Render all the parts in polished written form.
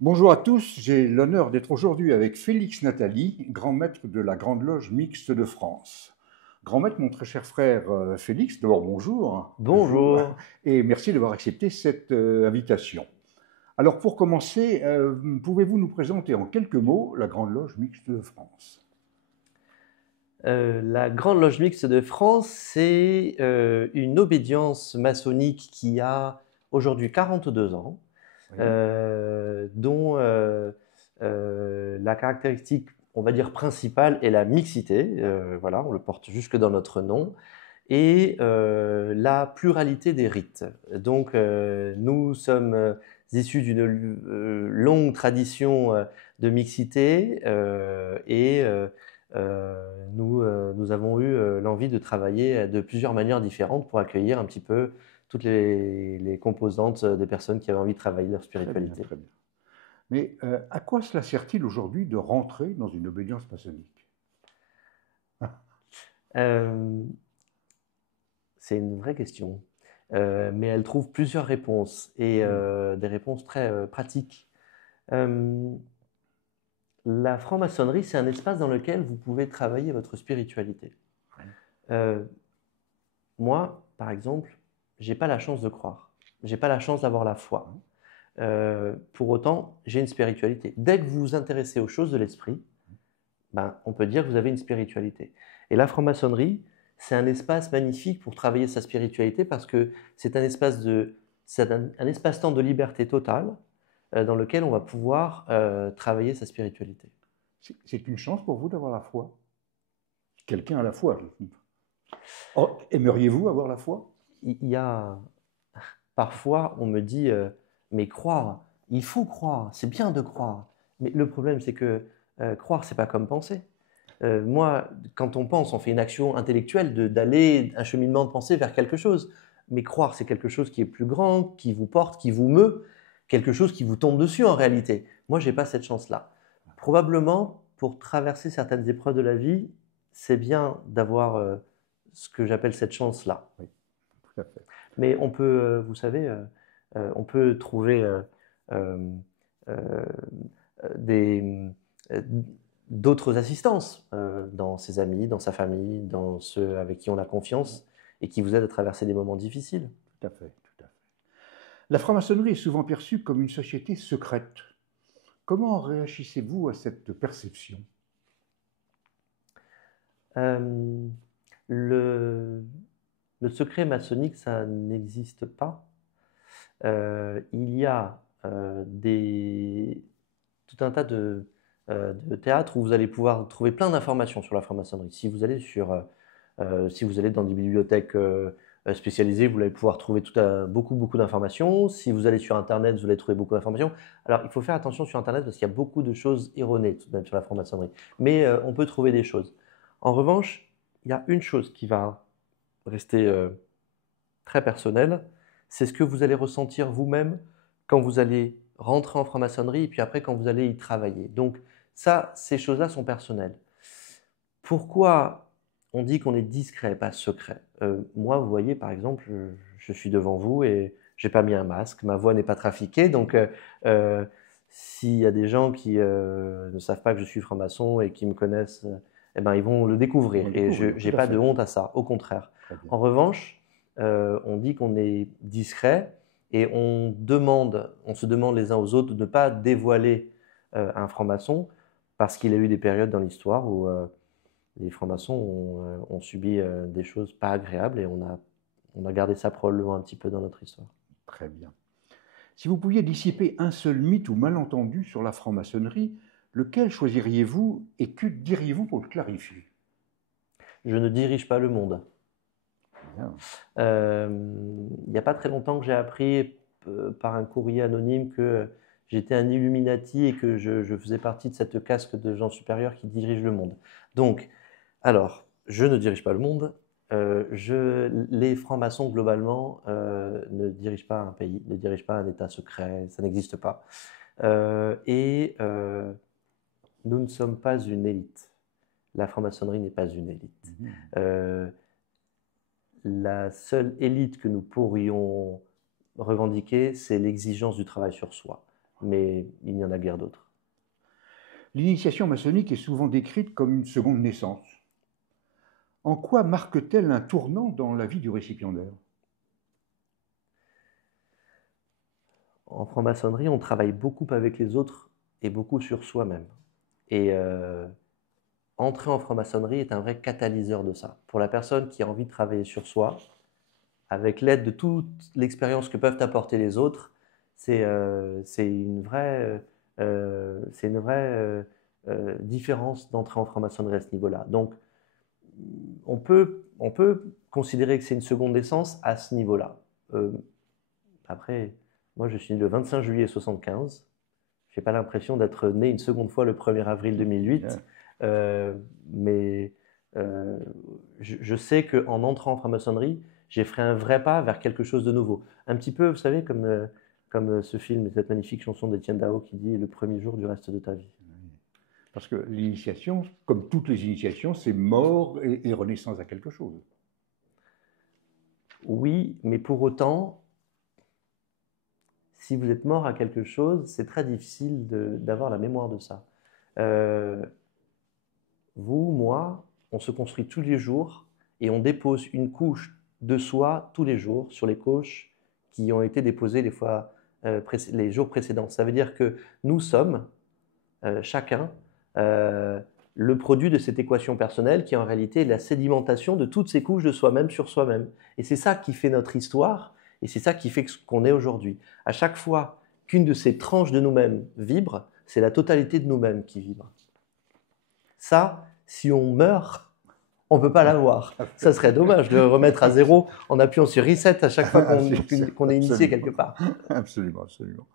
Bonjour à tous, j'ai l'honneur d'être aujourd'hui avec Félix Nathalie, grand maître de la Grande Loge mixte de France. Grand maître, mon très cher frère Félix, d'abord bonjour, Bonjour. et merci d'avoir accepté cette invitation. Alors pour commencer, pouvez-vous nous présenter en quelques mots la Grande Loge mixte de France? La Grande Loge Mixte de France, c'est une obédience maçonnique qui a aujourd'hui 42 ans, Oui, dont la caractéristique, on va dire, principale est la mixité. Voilà, on le porte jusque dans notre nom. Et la pluralité des rites. Donc, nous sommes issus d'une longue tradition de mixité nous avons eu l'envie de travailler de plusieurs manières différentes pour accueillir un petit peu toutes les composantes des personnes qui avaient envie de travailler leur très bien, spiritualité. très bien. Mais à quoi cela sert-il aujourd'hui de rentrer dans une obédience maçonnique? Euh, c'est une vraie question, mais elle trouve plusieurs réponses et Hmm, des réponses très pratiques. Euh, La franc-maçonnerie, c'est un espace dans lequel vous pouvez travailler votre spiritualité. oui, Euh, Moi, par exemple, j'ai pas la chance de croire. J'ai pas la chance d'avoir la foi. oui, Pour autant, j'ai une spiritualité. Dès que vous vous intéressez aux choses de l'esprit, ben, on peut dire que vous avez une spiritualité. Et la franc-maçonnerie, c'est un espace magnifique pour travailler sa spiritualité parce que c'est un espace-temps de liberté totale dans lequel on va pouvoir travailler sa spiritualité. c'est une chance pour vous d'avoir la foi? Quelqu'un a la foi. Oh, aimeriez-vous avoir la foi? Il y a parfois, on me dit, mais croire, il faut croire, c'est bien de croire. Mais le problème, c'est que croire, c'est pas comme penser. Moi, quand on pense, on fait une action intellectuelle d'aller un cheminement de pensée vers quelque chose. Mais croire, c'est quelque chose qui est plus grand, qui vous porte, qui vous meut, quelque chose qui vous tombe dessus en réalité. Moi, j'ai pas cette chance-là. Probablement, pour traverser certaines épreuves de la vie, c'est bien d'avoir ce que j'appelle cette chance-là. Oui, tout à fait. Mais on peut, vous savez, on peut trouver euh, euh, des, euh, d'autres assistances dans ses amis, dans sa famille, dans ceux avec qui on a Oui, confiance et qui vous aident à traverser des moments difficiles. tout à fait, tout à fait. La franc-maçonnerie est souvent perçue comme une société secrète. Comment réagissez-vous à cette perception? Euh, le, le secret maçonnique, ça n'existe pas. Il y a tout un tas de théâtres où vous allez pouvoir trouver plein d'informations sur la franc-maçonnerie. Si vous allez dans des bibliothèques spécialisées, vous allez pouvoir trouver beaucoup d'informations. Si vous allez sur Internet, vous allez trouver beaucoup d'informations. Alors, il faut faire attention sur Internet parce qu'il y a beaucoup de choses erronées tout de même sur la franc-maçonnerie. Mais on peut trouver des choses. En revanche, il y a une chose qui va rester très personnelle, c'est ce que vous allez ressentir vous-même quand vous allez rentrer en franc-maçonnerie et puis après quand vous allez y travailler. Donc ça, ces choses-là sont personnelles. Pourquoi on dit qu'on est discret, pas secret? Moi, vous voyez, par exemple, je suis devant vous et j'ai pas mis un masque, ma voix n'est pas trafiquée, donc s'il y a des gens qui ne savent pas que je suis franc-maçon et qui me connaissent, eh ben, ils vont le Ils découvrir vont le et découvrir, je tout n'ai à pas de fait. honte à ça, au contraire. Très bien. En revanche, on dit qu'on est discret et on se demande les uns aux autres de ne pas dévoiler un franc-maçon parce qu'il y a eu des périodes dans l'histoire où les francs-maçons ont subi des choses pas agréables et on a gardé ça probablement un petit peu dans notre histoire. Très bien. Si vous pouviez dissiper un seul mythe ou malentendu sur la franc-maçonnerie, lequel choisiriez-vous et que diriez-vous pour le clarifier? Je ne dirige pas le monde. Bien. Il n'y a pas très longtemps que j'ai appris par un courrier anonyme que j'étais un Illuminati et que je faisais partie de cette caste de gens supérieurs qui dirigent le monde. Donc, alors, je ne dirige pas le monde. Les francs-maçons, globalement, ne dirigent pas un pays, ne dirigent pas un État secret, ça n'existe pas. Nous ne sommes pas une élite. La franc-maçonnerie n'est pas une élite. Mhm. Euh, la seule élite que nous pourrions revendiquer, c'est l'exigence du travail sur soi. mais il n'y en a guère d'autres. L'initiation maçonnique est souvent décrite comme une seconde naissance. En quoi marque-t-elle un tournant dans la vie du récipiendaire? En franc-maçonnerie, on travaille beaucoup avec les autres et beaucoup sur soi-même. Et entrer en franc-maçonnerie est un vrai catalyseur de ça. Pour la personne qui a envie de travailler sur soi, avec l'aide de toute l'expérience que peuvent apporter les autres, c'est une vraie différence d'entrer en franc-maçonnerie à ce niveau-là. Donc, on peut considérer que c'est une seconde naissance à ce niveau-là. Après, moi, je suis né le 25 juillet 1975. Je n'ai pas l'impression d'être né une seconde fois le 1er avril 2008. Mais je sais qu'en entrant en franc-maçonnerie, j'ai fait un vrai pas vers quelque chose de nouveau. Un petit peu, vous savez, comme ce film, cette magnifique chanson d'Étienne Dao qui dit « Le premier jour du reste de ta vie ». Parce que l'initiation, comme toutes les initiations, c'est mort et renaissance à quelque chose. Oui, mais pour autant, si vous êtes mort à quelque chose, c'est très difficile d'avoir la mémoire de ça. Vous, moi, on se construit tous les jours et on dépose une couche de soi tous les jours sur les couches qui ont été déposées les jours précédents. Ça veut dire que nous sommes, chacun, le produit de cette équation personnelle qui en réalité est la sédimentation de toutes ces couches de soi-même sur soi-même. Et c'est ça qui fait notre histoire et c'est ça qui fait ce qu'on est aujourd'hui. À chaque fois qu'une de ces tranches de nous-mêmes vibre, c'est la totalité de nous-mêmes qui vibre. Ça, si on meurt, on ne peut pas l'avoir. Ça serait dommage de remettre à zéro en appuyant sur reset à chaque fois qu'on est initié quelque part. Absolument, absolument.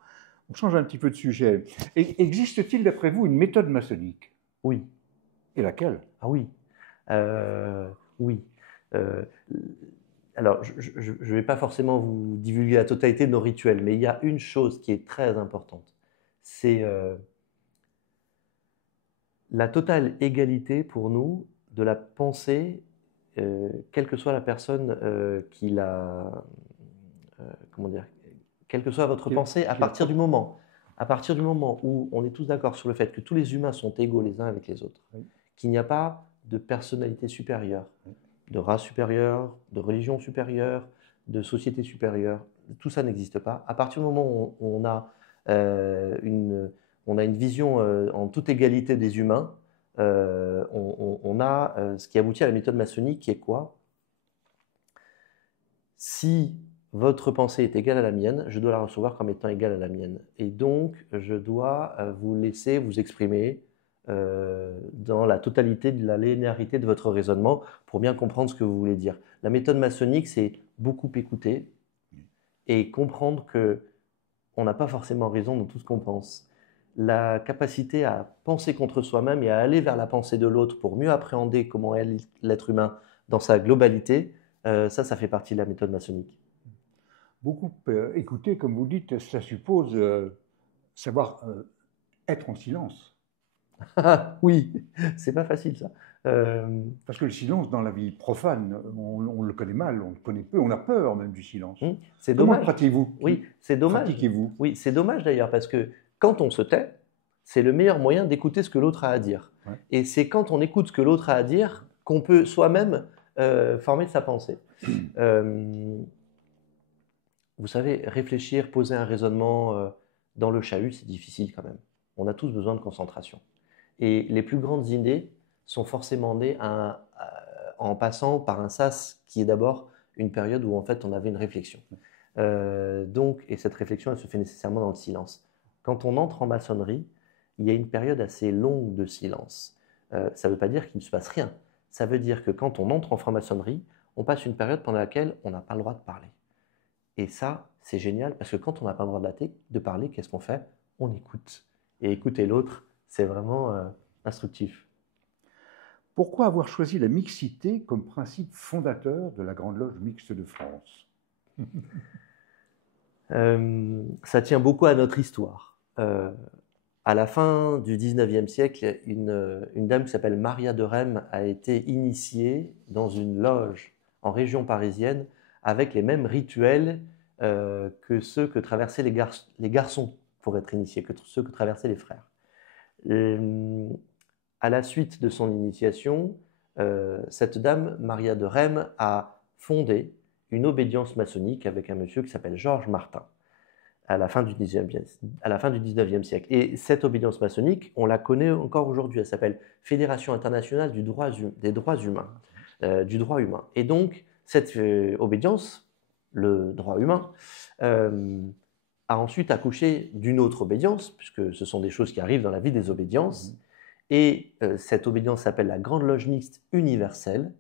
On change un petit peu de sujet. Existe-t-il, d'après vous, une méthode maçonnique? Oui. Et laquelle? Ah oui. Oui. Alors, je ne vais pas forcément vous divulguer la totalité de nos rituels, mais il y a une chose qui est très importante. C'est la totale égalité pour nous de la pensée, quelle que soit la personne qui la... comment dire? Quelle que soit votre pensée, à partir du moment où on est tous d'accord sur le fait que tous les humains sont égaux les uns avec les autres, qu'il n'y a pas de personnalité supérieure, de race supérieure, de religion supérieure, de société supérieure, tout ça n'existe pas. À partir du moment où on a une vision en toute égalité des humains, on a ce qui aboutit à la méthode maçonnique qui est quoi? Si votre pensée est égale à la mienne, je dois la recevoir comme étant égale à la mienne. Et donc, je dois vous laisser vous exprimer dans la totalité de la linéarité de votre raisonnement pour bien comprendre ce que vous voulez dire. La méthode maçonnique, c'est beaucoup écouter et comprendre qu'on n'a pas forcément raison dans tout ce qu'on pense. La capacité à penser contre soi-même et à aller vers la pensée de l'autre pour mieux appréhender comment est l'être humain dans sa globalité, ça fait partie de la méthode maçonnique. Beaucoup écouter, comme vous dites, ça suppose savoir être en silence. Oui, c'est pas facile ça. Parce que le silence dans la vie profane, on le connaît mal, on le connaît peu, on a peur même du silence. C'est Comment dommage. le pratiquez-vous? Oui, c'est dommage. Pratiquez-vous? Oui, c'est dommage d'ailleurs parce que quand on se tait, c'est le meilleur moyen d'écouter ce que l'autre a à dire. Ouais. Et c'est quand on écoute ce que l'autre a à dire qu'on peut soi-même former sa pensée. Vous savez, réfléchir, poser un raisonnement dans le chahut, c'est difficile quand même. On a tous besoin de concentration. Et les plus grandes idées sont forcément nées en passant par un sas qui est d'abord une période où en fait on avait une réflexion. Et cette réflexion, elle se fait nécessairement dans le silence. Quand on entre en maçonnerie, il y a une période assez longue de silence. Ça ne veut pas dire qu'il ne se passe rien. Ça veut dire que quand on entre en franc-maçonnerie, on passe une période pendant laquelle on n'a pas le droit de parler. Et ça, c'est génial parce que quand on n'a pas le droit de parler, qu'est-ce qu'on fait? On écoute. Et écouter l'autre, c'est vraiment instructif. Pourquoi avoir choisi la mixité comme principe fondateur de la Grande Loge Mixte de France? Ça tient beaucoup à notre histoire. À la fin du 19e siècle, une dame qui s'appelle Maria de Rheims a été initiée dans une loge en région parisienne avec les mêmes rituels que ceux que traversaient les garçons pour être initié que ceux que traversaient les frères. À la suite de son initiation, cette dame, Maria de Rheims, a fondé une obédience maçonnique avec un monsieur qui s'appelle Georges Martin à la fin du 19e siècle. Et cette obédience maçonnique, on la connaît encore aujourd'hui. Elle s'appelle Fédération internationale des droits humains. Du droit humain. Et donc, cette obédience, le droit humain, a ensuite accouché d'une autre obédience, puisque ce sont des choses qui arrivent dans la vie des obédiences. Et cette obédience s'appelle la Grande Loge Mixte Universelle.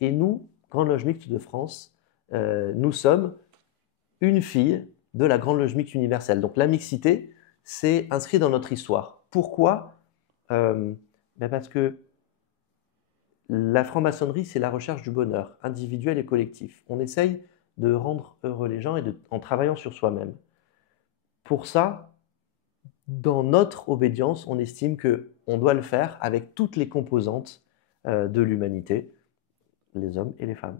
Et nous, Grande Loge Mixte de France, nous sommes une fille de la Grande Loge Mixte Universelle. Donc la mixité, c'est inscrit dans notre histoire. Pourquoi ? Parce que la franc-maçonnerie, c'est la recherche du bonheur individuel et collectif. On essaye de rendre heureux les gens en travaillant sur soi-même. Pour ça, dans notre obédience, on estime qu'on doit le faire avec toutes les composantes de l'humanité, les hommes et les femmes.